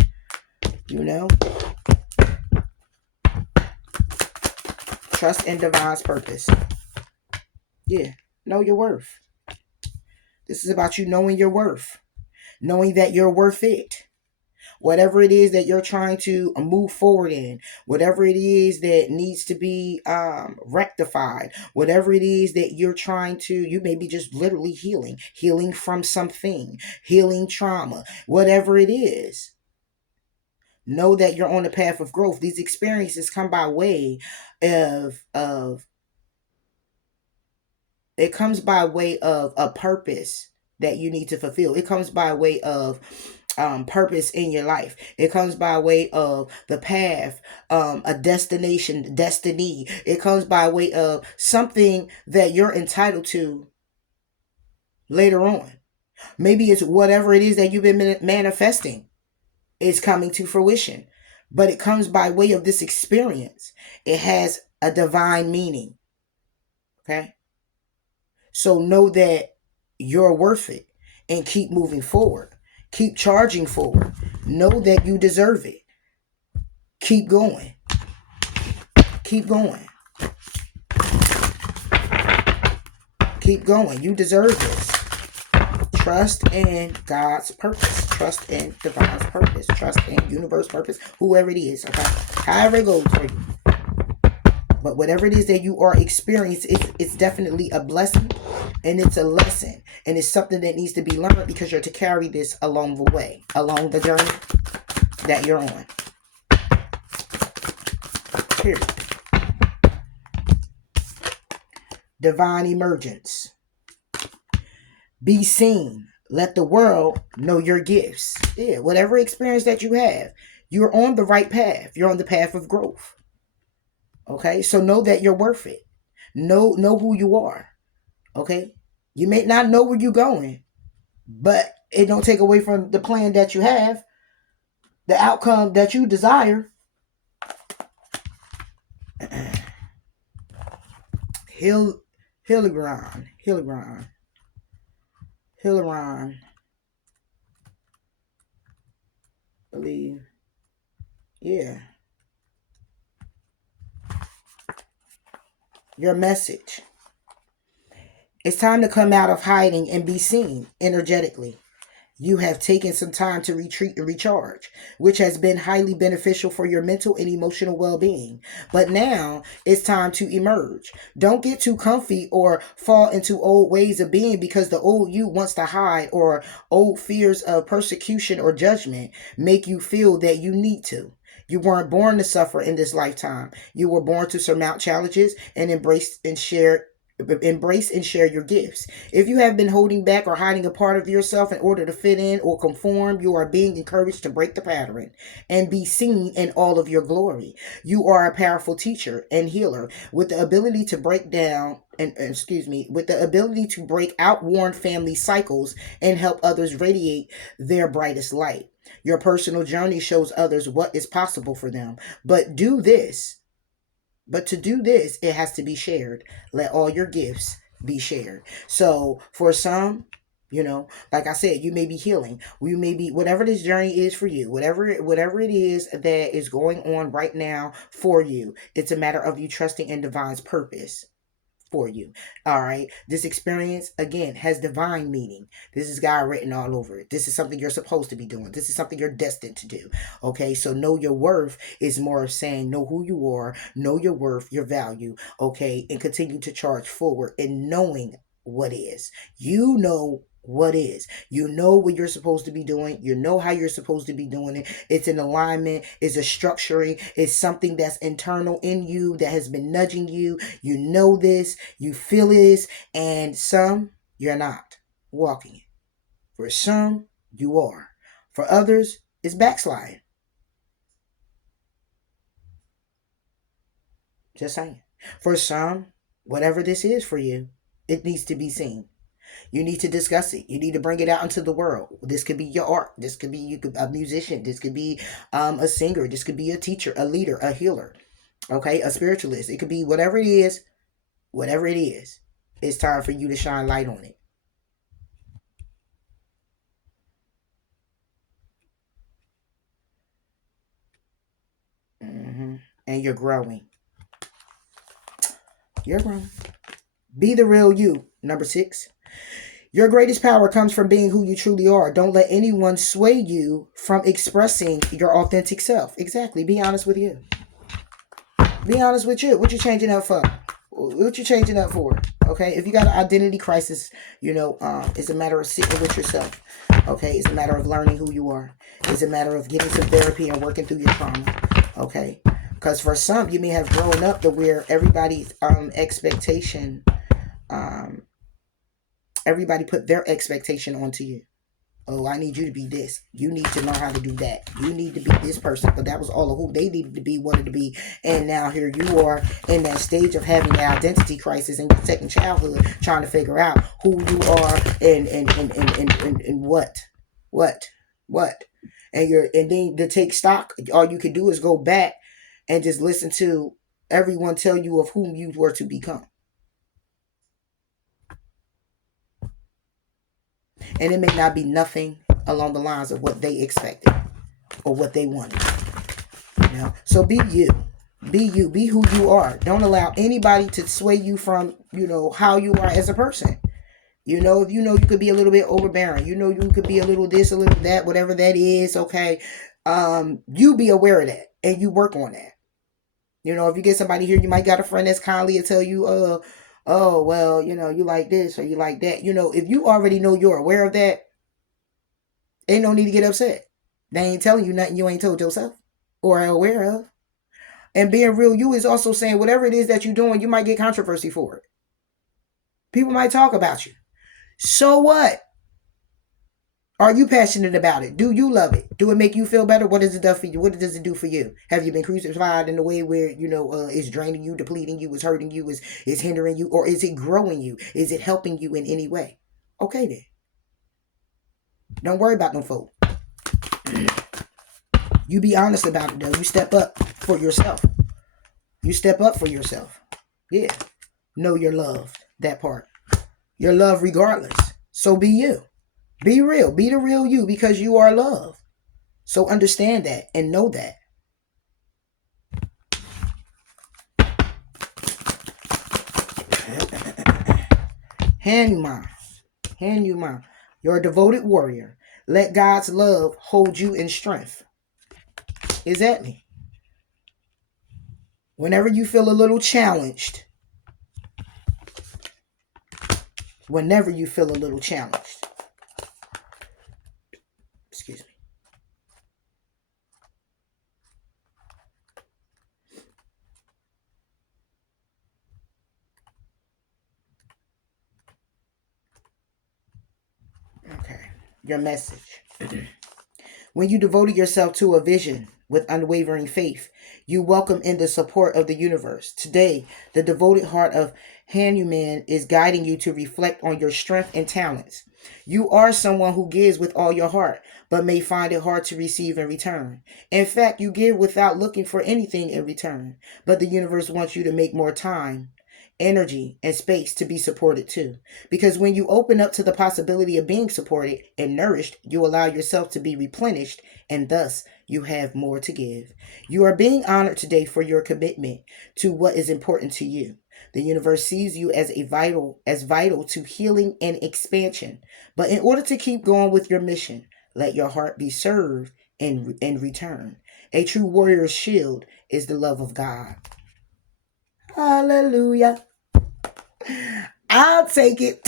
You know? Trust in divine purpose. Yeah. Know your worth. This is about you knowing your worth. Knowing that you're worth it. Whatever it is that you're trying to move forward in, whatever it is that needs to be rectified, whatever it is that you're trying to, you may be just literally healing from something, healing trauma, whatever it is. Know that you're on the path of growth. These experiences come by way of it comes by way of a purpose that you need to fulfill. It comes by way of purpose in your life. It comes by way of the path, a destination, destiny. It comes by way of something that you're entitled to later on. Maybe it's whatever it is that you've been manifesting is coming to fruition, but it comes by way of this experience. It has a divine meaning. Okay. So know that you're worth it and keep moving forward. Keep charging forward. Know that you deserve it. Keep going. Keep going. Keep going. You deserve this. Trust in God's purpose. Trust in divine purpose. Trust in universe purpose. Whoever it is. Okay. However it goes for you. But whatever it is that you are experiencing, it's definitely a blessing and it's a lesson. And it's something that needs to be learned because you're to carry this along the way, along the journey that you're on. Period. Divine emergence. Be seen. Let the world know your gifts. Yeah, whatever experience that you have, you're on the right path. You're on the path of growth. Okay, so know that you're worth it. Know who you are. Okay, you may not know where you're going, but it don't take away from the plan that you have, the outcome that you desire. Hilleron, believe, yeah. Your message. It's time to come out of hiding and be seen energetically. You have taken some time to retreat and recharge, which has been highly beneficial for your mental and emotional well-being. But now it's time to emerge. Don't get too comfy or fall into old ways of being because the old you wants to hide, or old fears of persecution or judgment make you feel that you need to. You weren't born to suffer in this lifetime. You were born to surmount challenges and embrace and share your gifts. If you have been holding back or hiding a part of yourself in order to fit in or conform, you are being encouraged to break the pattern and be seen in all of your glory. You are a powerful teacher and healer with the ability to break down with the ability to break outworn family cycles and help others radiate their brightest light. Your personal journey shows others what is possible for them. But to do this, it has to be shared. Let all your gifts be shared. So for some, like I said, you may be healing. You may be, whatever this journey is for you, whatever it is that is going on right now for you, it's a matter of you trusting in divine's purpose for you. All right. This experience, again, has divine meaning. This is God written all over it. This is something you're supposed to be doing. This is something you're destined to do. Okay. So know your worth is more of saying, know who you are, know your worth, your value. Okay. And continue to charge forward in knowing what is. You know what is. You know what you're supposed to be doing. You know how you're supposed to be doing it. It's an alignment. It's a structuring. It's something that's internal in you that has been nudging you. You know this. You feel this. And some, you're not walking it. For some, you are. For others, it's backsliding. Just saying. For some, whatever this is for you, it needs to be seen. You need to discuss it. You need to bring it out into the world. This could be your art. This could be a musician. This could be a singer. This could be a teacher, a leader, a healer. Okay, a spiritualist. It could be whatever it is. Whatever it is, it's time for you to shine light on it. And you're growing. You're growing. Be the real you. Number 6. Your greatest power comes from being who you truly are. Don't let anyone sway you from expressing your authentic self. Exactly. Be honest with you. Be honest with you. What you changing up for? What you changing up for? Okay. If you got an identity crisis, it's a matter of sitting with yourself. Okay. It's a matter of learning who you are. It's a matter of getting some therapy and working through your trauma. Okay. Because for some, you may have grown up to where everybody's expectation, everybody put their expectation onto you. Oh, I need you to be this. You need to know how to do that. You need to be this person. But that was all of who they needed to be, wanted to be. And now here you are in that stage of having an identity crisis in your second childhood, trying to figure out who you are and what. And then to take stock, all you can do is go back and just listen to everyone tell you of whom you were to become. And it may not be nothing along the lines of what they expected or what they wanted. So be you. Be you. Be who you are. Don't allow anybody to sway you from, how you are as a person. If you could be a little bit overbearing, you could be a little this, a little that, whatever that is, okay. You be aware of that and you work on that. If you get somebody here, you might got a friend that's kindly and tell you, oh, well, you like this or you like that. If you already know you're aware of that, ain't no need to get upset. They ain't telling you nothing you ain't told yourself or are aware of. And being real you is also saying whatever it is that you're doing, you might get controversy for it. People might talk about you. So what? Are you passionate about it? Do you love it? Do it make you feel better? What does it do for you? What does it do for you? Have you been crucified in a way where, it's draining you, depleting you, is hurting you, is hindering you, or is it growing you? Is it helping you in any way? Okay then. Don't worry about no folk. You be honest about it though. You step up for yourself. You step up for yourself. Yeah. Know you're loved. That part. You're loved regardless. So be you. Be real. Be the real you because you are loved. So understand that and know that. Hanuman. You're a devoted warrior. Let God's love hold you in strength. Exactly. Whenever you feel a little challenged. Excuse me. Okay. Your message. When you devoted yourself to a vision with unwavering faith, you welcome in the support of the universe. Today, the devoted heart of Hanuman is guiding you to reflect on your strength and talents. You are someone who gives with all your heart, but may find it hard to receive in return. In fact, you give without looking for anything in return, but the universe wants you to make more time, energy, and space to be supported too. Because when you open up to the possibility of being supported and nourished, you allow yourself to be replenished, and thus you have more to give. You are being honored today for your commitment to what is important to you. The universe sees you as vital to healing and expansion. But in order to keep going with your mission, let your heart be served in return. A true warrior's shield is the love of God. Hallelujah. I'll take it.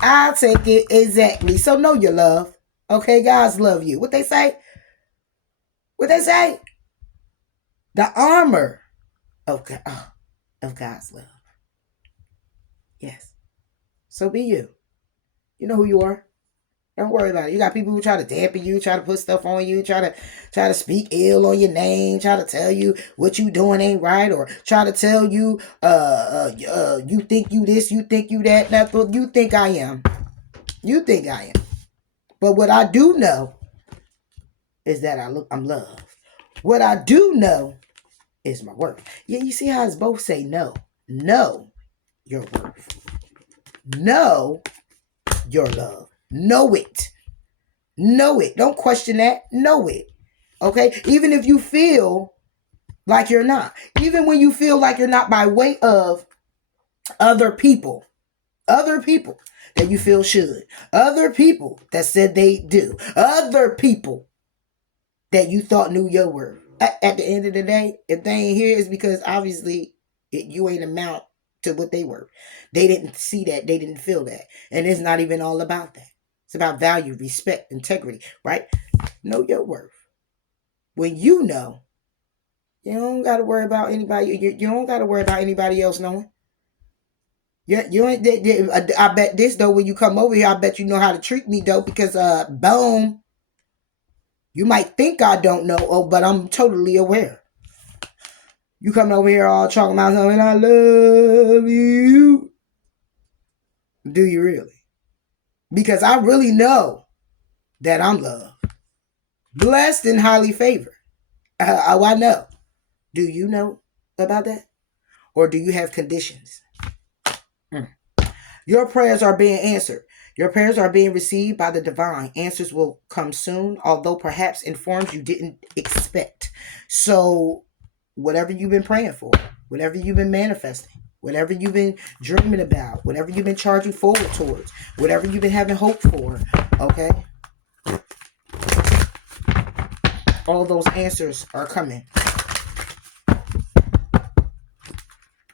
I'll take it. Exactly. So know your love. Okay, God's love you. What they say? The armor of God's love. Yes. So be you. You know who you are. Don't worry about it. You got people who try to dampen you, try to put stuff on you, try to speak ill on your name, try to tell you what you doing ain't right, or try to tell you, you think you this, you think you that. That's what you think I am. You think I am. But what I do know is that I'm loved. What I do know is my work. Yeah, you see how it's both say no. No. your worth. Know your love. Know it. Know it. Don't question that. Know it. Okay? Even if you feel like you're not. Even when you feel like you're not by way of other people. Other people that you feel should. Other people that said they do. Other people that you thought knew your worth. At the end of the day, if they ain't here, it's because obviously you ain't amount to what they were. They didn't see that. They didn't feel that. And it's not even all about that. It's about value, respect, integrity, right? Know your worth. When you know, you don't got to worry about anybody. You don't got to worry about anybody else knowing. You ain't. I bet this though. When you come over here, I bet you know how to treat me though, because boom. You might think I don't know, but I'm totally aware. You coming over here all talking about something, I love you. Do you really? Because I really know that I'm loved, blessed, and highly favored. I know. Do you know about that? Or do you have conditions? Your prayers are being answered. Your prayers are being received by the divine. Answers will come soon, although perhaps in forms you didn't expect. So, whatever you've been praying for, whatever you've been manifesting, whatever you've been dreaming about, whatever you've been charging forward towards, whatever you've been having hope for, okay? All those answers are coming.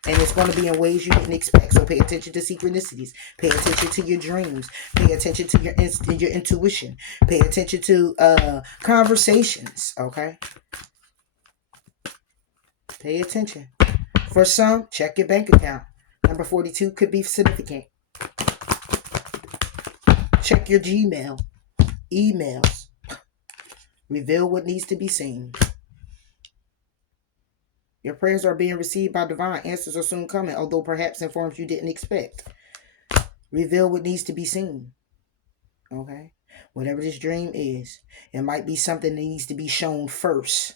And it's going to be in ways you didn't expect. So pay attention to synchronicities. Pay attention to your dreams. Pay attention to your intuition. Pay attention to conversations. Okay? Pay attention. For some, check your bank account. Number 42 could be significant. Check your Gmail. Emails. Reveal what needs to be seen. Your prayers are being received by divine. Answers are soon coming, although perhaps in forms you didn't expect. Reveal what needs to be seen. Okay? Whatever this dream is, it might be something that needs to be shown first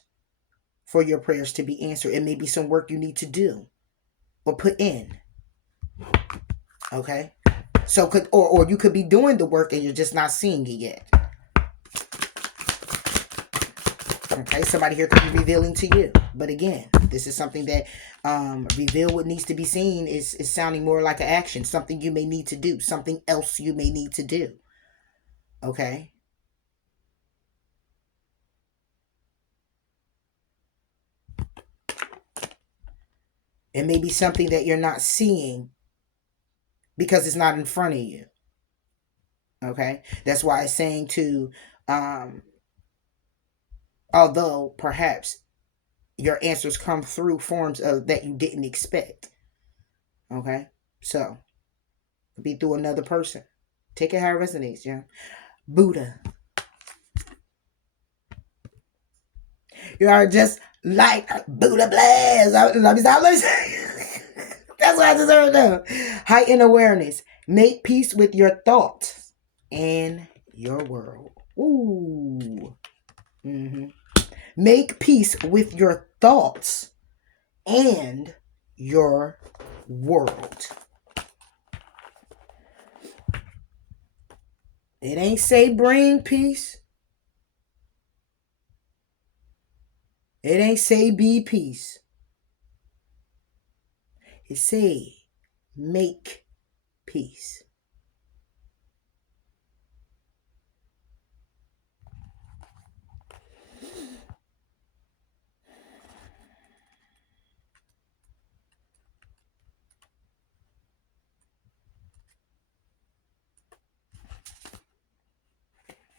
for your prayers to be answered. It may be some work you need to do or put in. Okay? So or you could be doing the work and you're just not seeing it yet. Okay, somebody here could be revealing to you. But again, this is something that reveal what needs to be seen is sounding more like an action. Something you may need to do. Something else you may need to do. Okay? It may be something that you're not seeing because it's not in front of you. Okay? That's why it's saying to, although perhaps your answers come through forms of that you didn't expect. Okay? So, be through another person. Take it how it resonates, yeah. Buddha. You are just like Buddha blast. Let me stop. That's what I just heard now. Heighten awareness. Make peace with your thoughts and your world. Ooh. Mm-hmm. Make peace with your thoughts and your world. It ain't say bring peace. It ain't say be peace. It say make peace.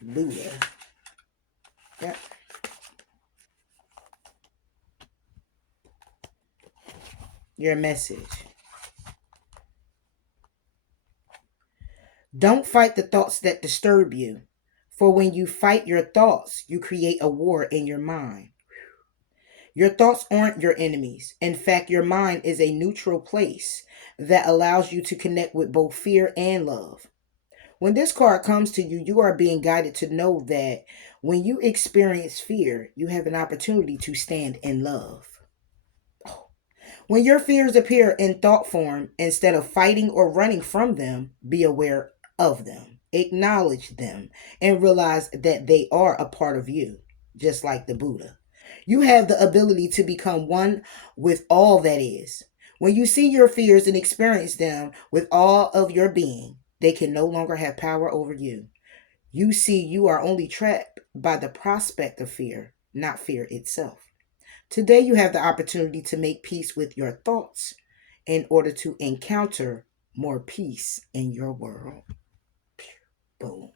Buddha. Yep. Your message. Don't fight the thoughts that disturb you. For when you fight your thoughts, you create a war in your mind. Your thoughts aren't your enemies. In fact, your mind is a neutral place that allows you to connect with both fear and love. When this card comes to you, you are being guided to know that when you experience fear, you have an opportunity to stand in love. When your fears appear in thought form, instead of fighting or running from them, be aware of them. Acknowledge them and realize that they are a part of you, just like the Buddha. You have the ability to become one with all that is. When you see your fears and experience them with all of your being, they can no longer have power over you. You see, you are only trapped by the prospect of fear, not fear itself. Today, you have the opportunity to make peace with your thoughts in order to encounter more peace in your world. Boom.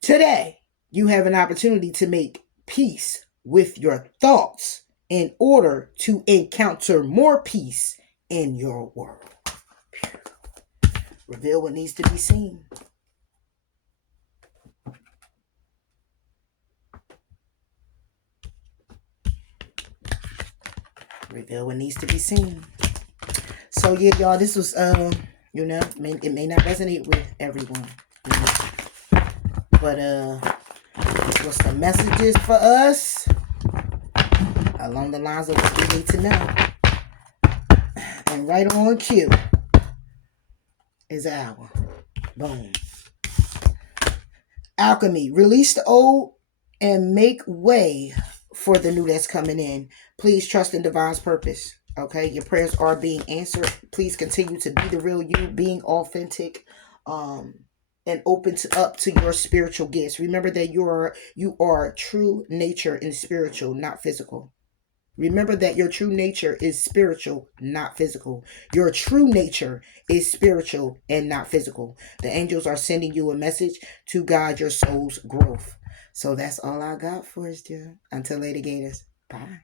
Today, you have an opportunity to make peace with your thoughts in order to encounter more peace in your world. Reveal what needs to be seen. Reveal what needs to be seen. So yeah, y'all, this was it may not resonate with everyone. But this was some messages for us along the lines of what we need to know. And right on cue is our boom. Alchemy. Release the old and make way for the new that's coming in. Please trust in divine's purpose. Okay, your prayers are being answered. Please continue to be the real you, being authentic, and open up to your spiritual gifts. Remember that you are true nature and spiritual, not physical. Remember that your true nature is spiritual, not physical. Your true nature is spiritual and not physical. The angels are sending you a message to guide your soul's growth. So that's all I got for us, dear. Until later, Gators. Bye.